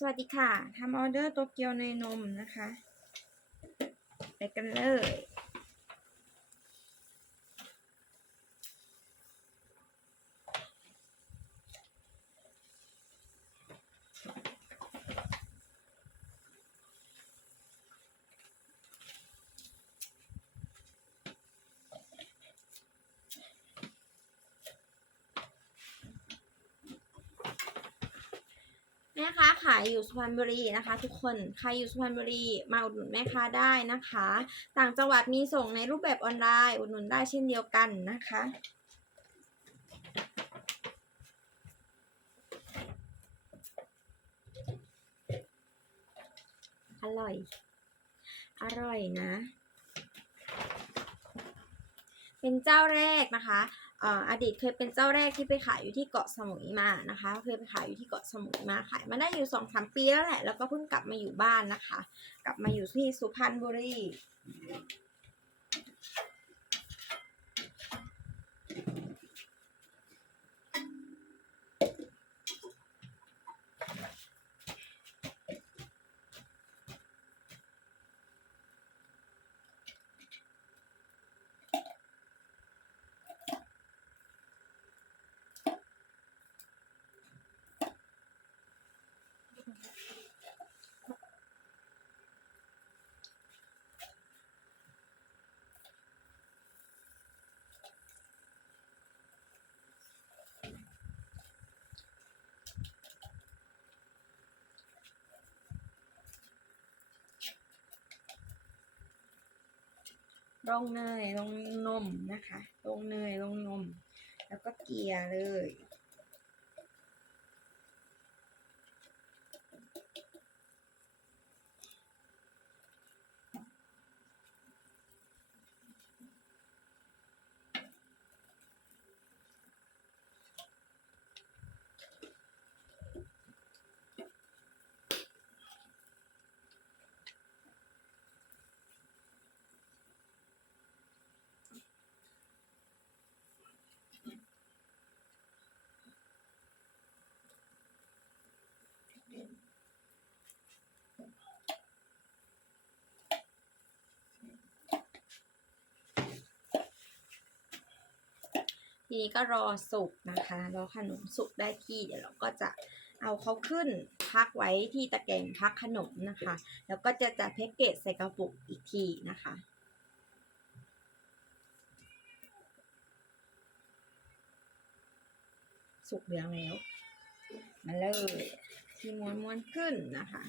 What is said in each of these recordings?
สวัสดีค่ะทำออเดอร์โตเกียวเนยนมนะคะ ไปกันเลย ค้าขายอยู่สุพรรณบุรีนะคะ ทุกคนใครอยู่สุพรรณบุรีมาอุดหนุนแม่ค้าได้นะคะ ต่างจังหวัดมีส่งในรูปแบบออนไลน์อุดหนุนได้เช่นเดียวกันนะคะอร่อย อร่อยนะ เป็นเจ้าแรกนะคะ อดีตเคยเป็นเจ้าแรกที่ไปขายอยู่ที่เกาะสมุยมานะคะ เคยไปขายอยู่ที่เกาะสมุยมาขายมาได้อยู่สองสามปีแล้วแหละ แล้วก็เพิ่งกลับมาอยู่บ้านนะคะ กลับมาอยู่ที่สุพรรณบุรี ลงเนยลงนมนะคะ ลงเนยลงนม แล้วก็เกลียเลย ทีนี้ก็รอสุกนะคะ รอขนมสุกได้ที่เดี๋ยวเราก็จะเอาเขาขึ้นพักไว้ที่ตะแกรงพักขนมนะคะ แล้วก็จะจัดแพ็กเกจใส่กระปุกอีกทีนะคะสุกเหลืองแล้วมาเลย ที่ม้วนม้วนๆขึ้นนะคะ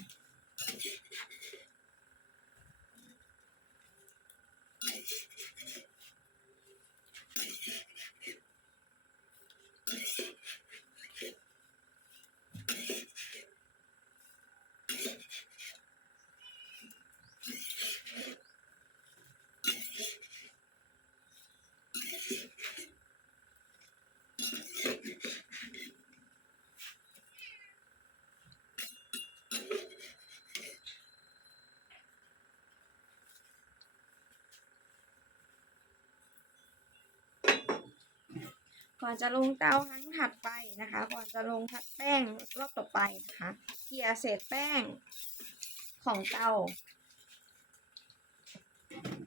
ก่อนจะลงเตาครั้งถัดไปนะคะ ก่อนจะลงทัดแป้งรอบต่อไปนะคะเกลี่ยเศษแป้งของเตา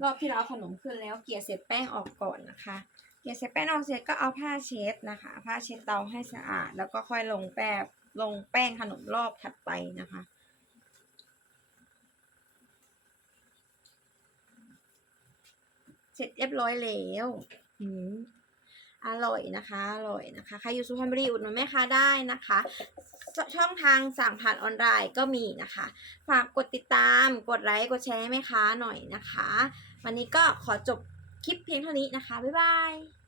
รอบที่เราเอาขนมขึ้นแล้วเกลี่ยเศษแป้งออกก่อนนะคะ เกลี่ยเศษแป้งออกเสร็จก็เอาผ้าเช็ดนะคะ ผ้าเช็ดเตาให้สะอาด แล้วก็ค่อยลงแป้งลงแป้งขนมรอบถัดไปนะคะเสร็จเรียบร้อยแล้วอืม อร่อยนะคะ อร่อยนะคะใครอยู่สุพรรณบุรีอุดหนุนแม่ค้าได้นะคะ ช่องทางสั่งผ่านออนไลน์ก็มีนะคะ ฝากกดติดตามกดไลค์กดแชร์ให้แม่ค้าหน่อยนะคะ วันนี้ก็ขอจบคลิปเพียงเท่านี้นะคะ บ๊ายบาย